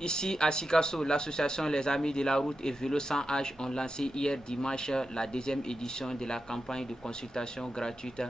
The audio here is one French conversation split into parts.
Ici à Sikasso, l'association Les Amis de la Route et Vélo sans âge ont lancé hier dimanche la deuxième édition de la campagne de consultation gratuite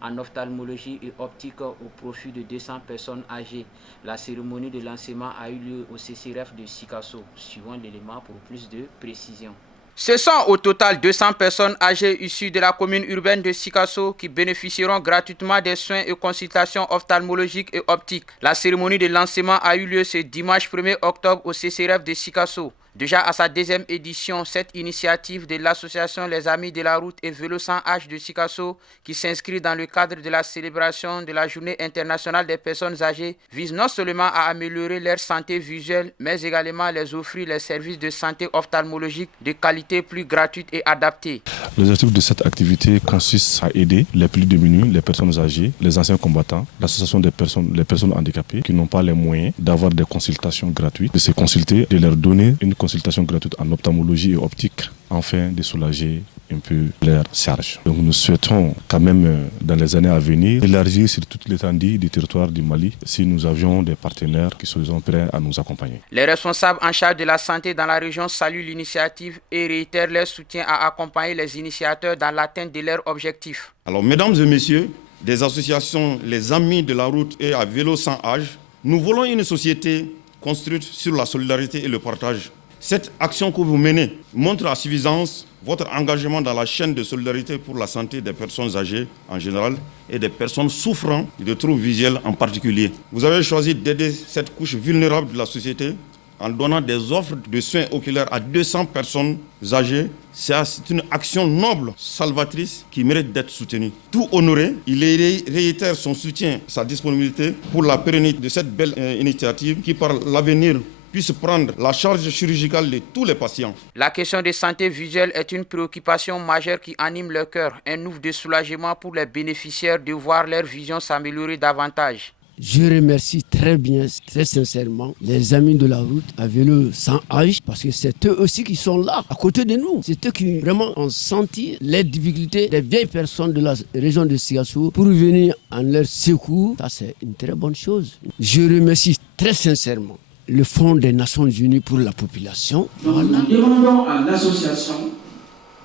en ophtalmologie et optique au profit de 200 personnes âgées. La cérémonie de lancement a eu lieu au CCRF de Sikasso. Suivant l'élément pour plus de précision. Ce sont au total 200 personnes âgées issues de la commune urbaine de Sikasso qui bénéficieront gratuitement des soins et consultations ophtalmologiques et optiques. La cérémonie de lancement a eu lieu ce dimanche 1er octobre au CCRF de Sikasso. Déjà à sa deuxième édition, cette initiative de l'association Les Amis de la Route et Vélo sans âge de Sikasso, qui s'inscrit dans le cadre de la célébration de la Journée internationale des personnes âgées, vise non seulement à améliorer leur santé visuelle, mais également les offrir les services de santé ophtalmologique de qualité plus gratuite et adaptée. L'objectif de cette activité consiste à aider les plus démunis, les personnes âgées, les anciens combattants, l'association des personnes handicapées qui n'ont pas les moyens d'avoir des consultations gratuites, de se consulter, de leur donner une consultation gratuite en ophtalmologie et optique, afin de soulager un peu leur charge. Donc nous souhaitons quand même dans les années à venir élargir sur toute l'étendue du territoire du Mali si nous avions des partenaires qui sont prêts à nous accompagner. Les responsables en charge de la santé dans la région saluent l'initiative et réitèrent leur soutien à accompagner les initiateurs dans l'atteinte de leurs objectifs. Alors mesdames et messieurs, des associations Les Amis de la Route et à Vélo sans âge, nous voulons une société construite sur la solidarité et le partage. Cette action que vous menez montre à suffisance votre engagement dans la chaîne de solidarité pour la santé des personnes âgées en général et des personnes souffrant de troubles visuels en particulier. Vous avez choisi d'aider cette couche vulnérable de la société en donnant des offres de soins oculaires à 200 personnes âgées. C'est une action noble, salvatrice, qui mérite d'être soutenue. Tout honoré, il réitère son soutien, sa disponibilité pour la pérennité de cette belle initiative qui, par l'avenir, puisse prendre la charge chirurgicale de tous les patients. La question de santé visuelle est une préoccupation majeure qui anime leur cœur, un ouf de soulagement pour les bénéficiaires de voir leur vision s'améliorer davantage. Je remercie très sincèrement les Amis de la Route à Vélo sans âge parce que c'est eux aussi qui sont là, à côté de nous. C'est eux qui vraiment ont senti les difficultés des vieilles personnes de la région de Sikasso pour venir en leur secours. Ça, c'est une très bonne chose. Je remercie très sincèrement le Fonds des Nations Unies pour la population. Donc, nous demandons à l'association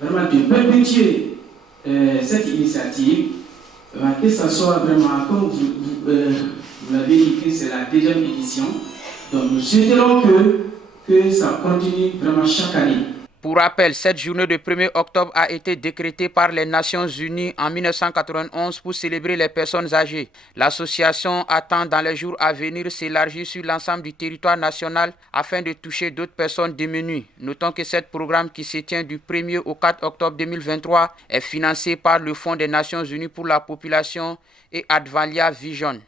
vraiment de perpétuer cette initiative, que ce soit vraiment, comme vous l'avez dit, que c'est la deuxième édition. Donc nous souhaiterons que ça continue vraiment chaque année. Pour rappel, cette journée de 1er octobre a été décrétée par les Nations Unies en 1991 pour célébrer les personnes âgées. L'association attend dans les jours à venir s'élargir sur l'ensemble du territoire national afin de toucher d'autres personnes démunies. Notons que ce programme qui se tient du 1er au 4 octobre 2023 est financé par le Fonds des Nations Unies pour la population et Advalia Vision.